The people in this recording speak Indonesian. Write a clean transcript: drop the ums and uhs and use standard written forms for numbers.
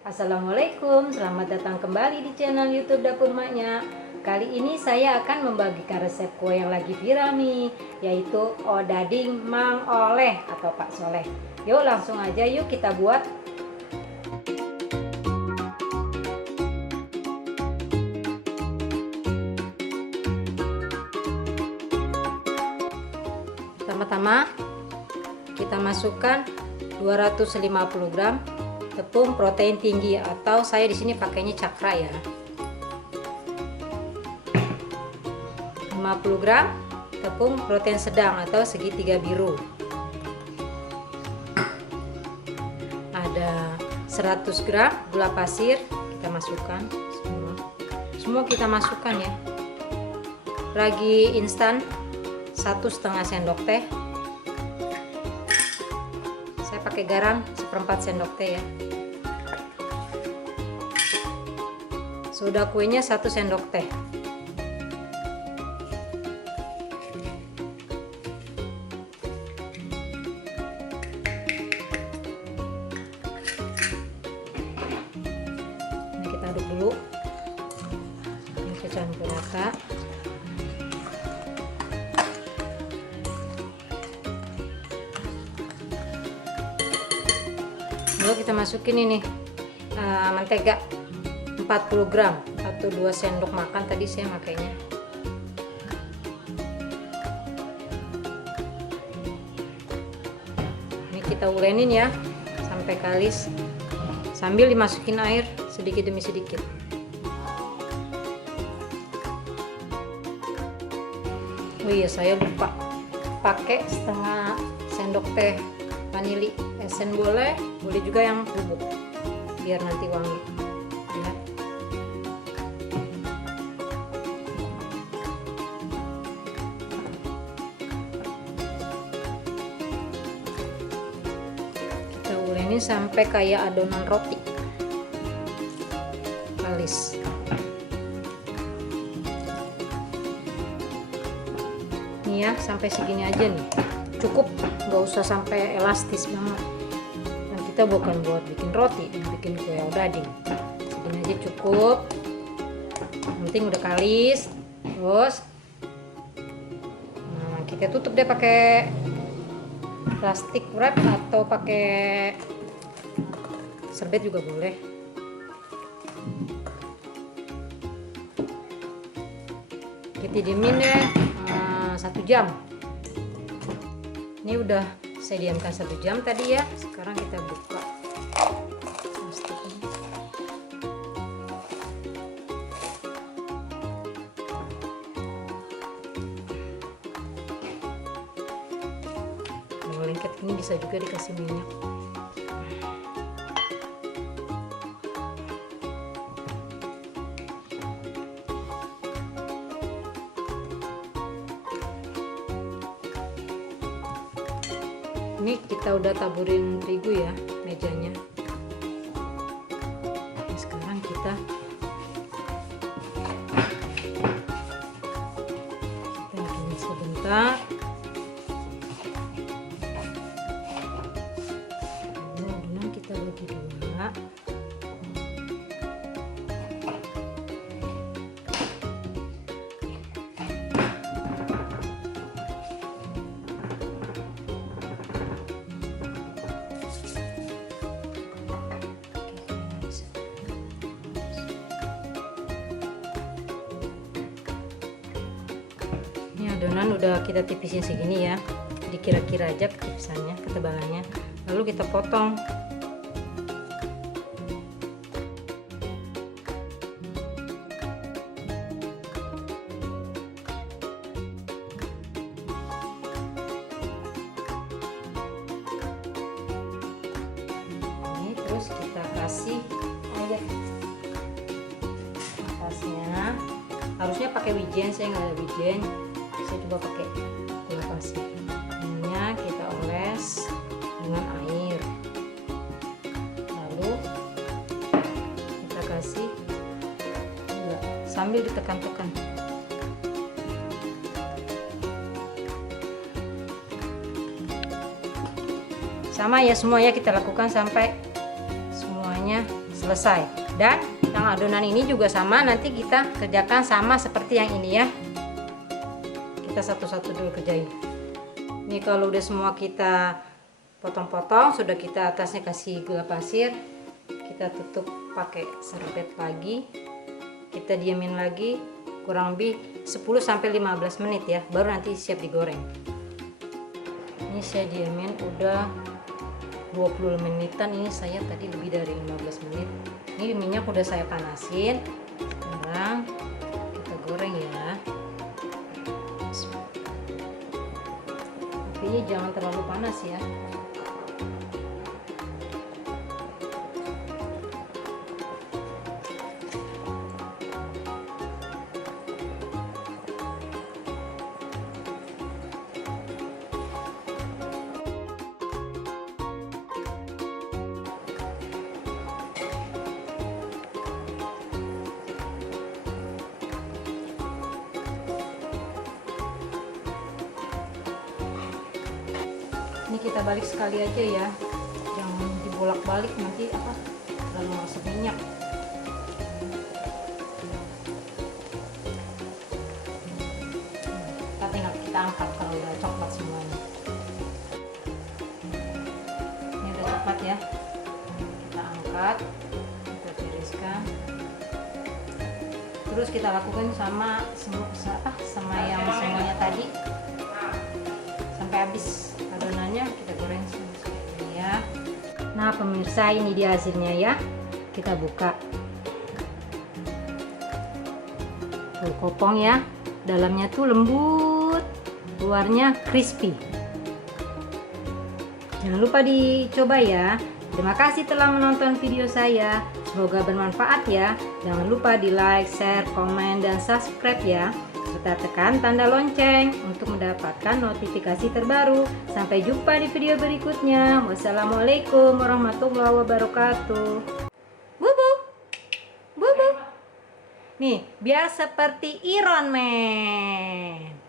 Assalamualaikum, selamat datang kembali di channel YouTube Dapur Maknya. Kali ini saya akan membagikan resep kue yang lagi viral nih, yaitu odading Mang Oleh atau Pak Soleh. Yuk langsung aja yuk kita buat. Pertama-tama kita masukkan 250 gram tepung protein tinggi atau saya di sini pakainya cakra ya. 50 gram tepung protein sedang atau segitiga biru. Ada 100 gram gula pasir kita masukkan semua kita masukkan ya. Ragi instan 1,5 sendok teh. Saya pakai garam 1/4 sendok teh ya. Soda kuenya 1 sendok teh. Ini kita aduk dulu. Ini kita campur rata. Lalu kita masukin ini mentega 40 gram atau 2 sendok makan tadi saya makainya. Ini kita ulenin ya sampai kalis sambil dimasukin air sedikit demi sedikit. Oh iya, saya lupa pakai setengah sendok teh vanili esen, boleh juga yang bubuk biar nanti wangi ya. Kita ulenin sampai kayak adonan roti kalis. Nih ya, sampai segini aja nih cukup, nggak usah sampai elastis banget. Dan kita bukan buat bikin roti, bikin kue odading. Segini aja cukup. Yang penting udah kalis. Terus kita tutup deh pakai plastik wrap atau pakai serbet juga boleh. Kita diemin deh 1 jam. Ini udah saya diamkan 1 jam tadi ya. Sekarang kita buka plastiknya. Kalau lengket ini bisa juga dikasih minyak. Ini kita udah taburin terigu ya mejanya. Nah, sekarang kita bikin sebentar. Adonan kita bagi 2. Adonan udah kita tipisin segini ya, dikira-kira aja ketipisannya, ketebalannya, lalu kita potong. Ini terus kita kasih air atasnya, harusnya pakai wijen, saya nggak ada wijen. Saya coba pakai gula pasir. Ininya kita oles dengan air, lalu kita kasih gula sambil ditekan-tekan. Sama ya, semuanya kita lakukan sampai semuanya selesai. selesai. Dan yang adonan ini juga sama, nanti kita kerjakan sama seperti yang ini ya. Kita satu-satu dulu kerjain. Ini kalau udah semua kita potong-potong, sudah kita atasnya kasih gula pasir, kita tutup pakai serbet lagi. Kita diamin lagi kurang lebih 10-15 menit ya, baru nanti siap digoreng. Ini saya diamin udah 20 menitan, ini saya tadi lebih dari 15 menit. Ini minyak udah saya panasin. Sekarang kita goreng ya. Apinya jangan terlalu panas ya. Ini kita balik sekali aja ya, jangan dibolak-balik, nanti terlalu masuk minyak. Kita tinggal kita angkat kalau udah coklat semuanya. Ini udah coklat ya, kita angkat, kita tiriskan. Terus kita lakukan sama yang semuanya tadi sampai habis. Adonannya kita goreng seperti ini ya. Nah pemirsa, ini dia hasilnya ya. Kita buka. Tuh kopong ya. Dalamnya tuh lembut, luarnya crispy. Jangan lupa dicoba ya. Terima kasih telah menonton video saya. Semoga bermanfaat ya. Jangan lupa di like, share, komen, dan subscribe ya. Serta tekan tanda lonceng untuk mendapatkan notifikasi terbaru. Sampai jumpa di video berikutnya. Wassalamualaikum warahmatullahi wabarakatuh. Bubu, bubu. Nih, biar seperti Iron Man.